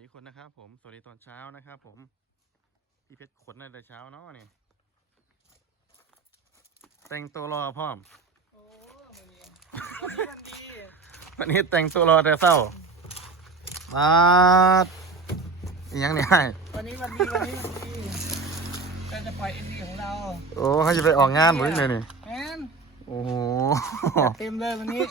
ดีคนนะครับผม สวัสดีตอนเช้านะครับผม พี่เพชรขนในแต่เช้าเนาะนี่ แต่งตัวรอพร้อมโอ้มือนี้วันนี้วันดีวันนี้แต่งตัวรอแต่เศร้า มาดอิหยังเนี่ยวันนี้วันดีวันนี้วันดีเราจะปล่อยเอ็นดีของเราโอ้เขาจะไปออกงานเหมือนเลยนี่แอนโอ้โห จัดเต็มเลยวันนี้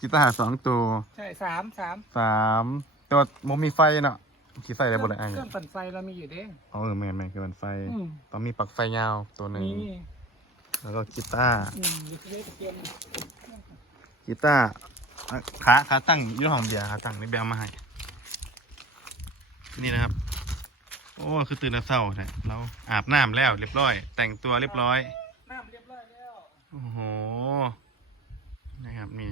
กีตาร์สองตัว ใช่สามสามสาม แต่ว่าโมมีไฟเนาะขี่ใส่ได้บ่ได้ไอ้เครื่องปั่นไฟเรามีอยู่เด้งอ๋อเออแม่นแม่นคือมันไฟ อืม ต้องมีปลั๊กไฟยาวตัวหนึ่งมีแล้วก็กีตาร์ อืมอยู่ที่นี่ตะเกียงกีตาร์อะขาขาตั้งอยี่ห้องเบียร์ขาตั้งนี่แบลมาให้ นี่นะครับ โอ้ คือตื่นแต่เช้าเนี่ยเราอาบน้ำแล้วเรียบร้อย แต่งตัวเรียบร้อย น้ำเรียบร้อยแล้ว โอ้โห นะครับนี่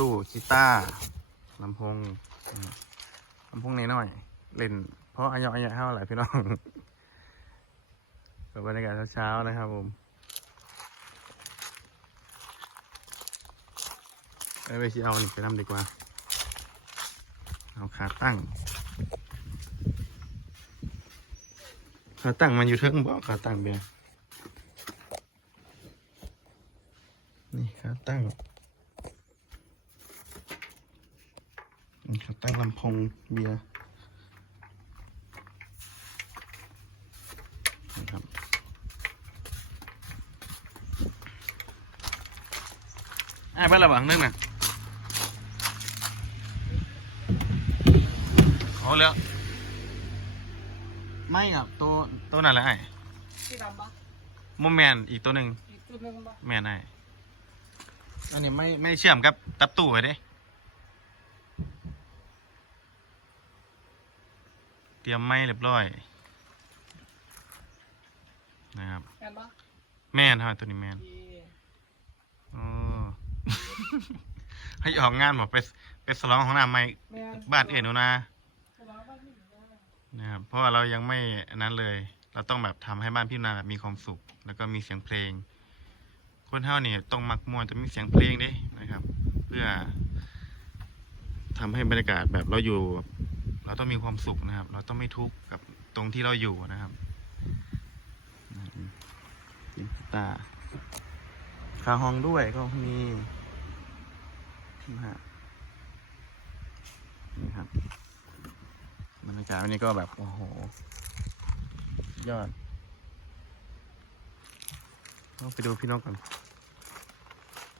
ตู้กีตาร์ลำโพงลำโพงนหน่อย เล่น เพราะอายุอายุเท่าไหร่พี่น้องกับบรรยากาศเช้าๆนะครับผมไปไปชี้เอาอันนี้ไปทำดีกว่า เอาขาตั้ง ขาตั้งมันอยู่เทิงบ่ขาตั้งเบียนี่ขาตั้ง นี่ขาตั้งลำโพงเบียร์นะครับไอ้ายเบ้านระบังนึงน่ะเอาแล้วไม่ครับตัวตัวนั่นแหละไอ้ที่ดำปะโมแมนอีกตัวหนึ่งอีกจุดหนึงปะแมนไอ้อันนี้ไม่ไม่เชื่อมกับตับตู้ไว้เด้ เตรียมไม้เรียบร้อย นะครับแอนปะแมนครับตัวนี้แมนดีโอ้ให้ออกงานบอกไปไปสลองของน้ำไม่แม่นบ้านเอ็นหนูนะสบายบ้านนี่อยู่นะนะครับเพราะว่าเรายังไม่อันนั้นเลย เราต้องแบบทำให้บ้านพี่นาแบบมีความสุข แล้วก็มีเสียงเพลง คนเท่านี่ต้องมักมวนจะมีเสียงเพลงเด้นะครับ เพื่อทำให้บรรยากาศแบบเราอยู่ เราต้องมีความสุขนะครับ เราต้องไม่ทุกข์กับตรงที่เราอยู่นะครับนะครับกินตาคาห้องด้วยก็มีนะฮะนี่ครับบรรยากาศวันนี้ก็แบบโอ้โห ยอดต้องไปดูพี่นกก่อน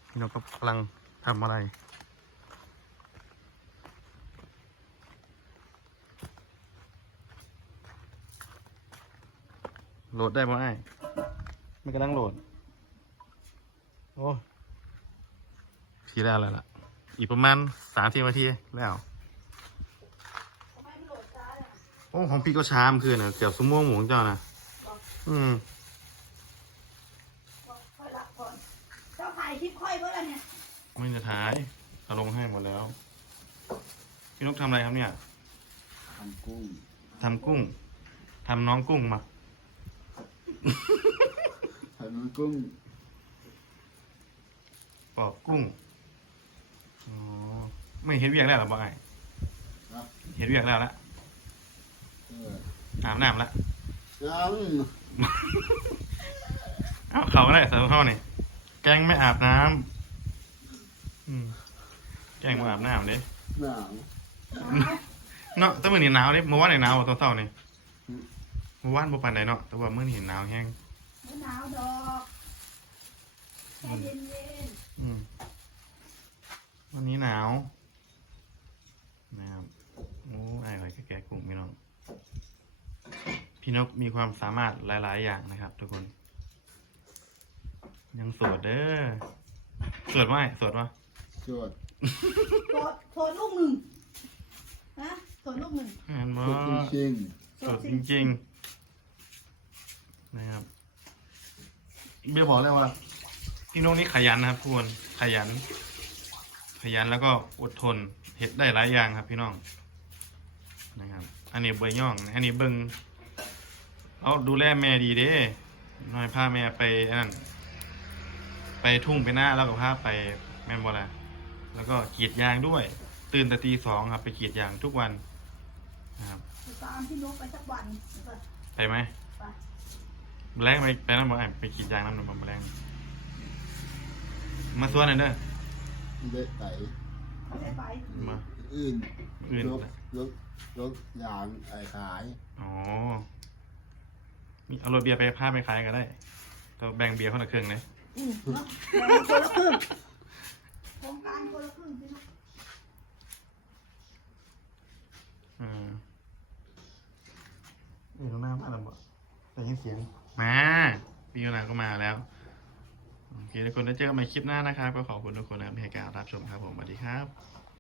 พี่นกก็กำลังทำอะไร โหลดได้ไหมไอ้ไม่กำลังโหลด โอ้ทีแล้วแล้วล่ะ อีกประมาณสามสิบนาทีแล้ว โอ้ของพี่ก็ช้ามนคือนะเกือบสมม่วงหมูของเจ้านะอืมค่อยรับก่อนเจ้าถ่ายคลิปค่อยเพื่ออะไรเนี่ยไม่จะถ่ายเอาลงให้หมดแล้ว พี่นกทำอะไรครับเนี่ย ทำกุ้งทำกุ้งทำน้องกุ้งมา ทำน้ำกุ้งปอกกุ้งอ๋อไม่เห็นเวียกแล้วเหรอบ่ไอ้ครับเห็นเวียกแล้วละเอออาบน้ำละยังเอาเขาก็ได้เสริมเข้านี่แกงไม่อาบน้ำอืมแกงไม่อาบน้ำเด้หนาว เนาะแต่มื่อนี้หนาวเด้เมื่อวานนี่หนาวกว่าตอนเช้านี่ เมื่อวานบ่ปานใดเนาะแต่ว่ามื้อนี้หนาวแฮงไม่หนาวดอกแค่เย็นเย็นอืมวันนี้หนาวนะครับโอ้ไอ้ไรก็แกะกลุ่มพี่น้อง พี่นกมีความสามารถหลาย ๆ อย่างนะครับ ทุกคน ยังโสดเด้อโสดไหมโสดวะจวดๆโสดโสดลูกหนึ่งนะโสดลูกหนึ่งเห็นบ่จวดจริงโสดจริงๆ นะครับเบียร์บอกเลยว่าพี่นกนี่ขยันนะครับทุกคนขยัน ขยันแล้วก็อดทนเห็ดได้หลายอย่างครับ พี่น้องนะครับ อันนี้เบยย่อง อันนี้เบิงเอาดูแลแม่ดีเด้หน่อยพาแม่ไปอันนั่นไปทุ่งไปหน้าแล้วก็พาไปแม่นบ่ล่ะแล้วก็กรีดยางด้วย ตื่นแต่ตีสองครับ ไปกรีดยางทุกวันนะครับจะตามพี่นกไปสักวันเดี๋ยวก่อนไปไหมไป แรงไปไปน้ำมันไปกรีดยางน้ำมันแรงมาส่วนหน่อยเด้อเด็ดไตไม่ได้ไปมาอื่นอื่นรถรถรถยางไอ้ขายอ๋อมีเอารถเบียร์ไปพาไปขายก็ได้แต่แบ่งเบียร์คนละครึ่งเลยอืมเนาะแบ่งคนละครึ่งโครงการคนละครึ่งพี่นกอืมเออตรงหน้าบ้านเราบ่ แต่ยินเสียง มาพี่ยูนาก็มาแล้ว โอเคทุกคนได้เจอกันใหม่คลิปหน้านะครับ ก็ขอบคุณทุกคนนะครับที่ให้การรับชมครับผมสวัสดีครับ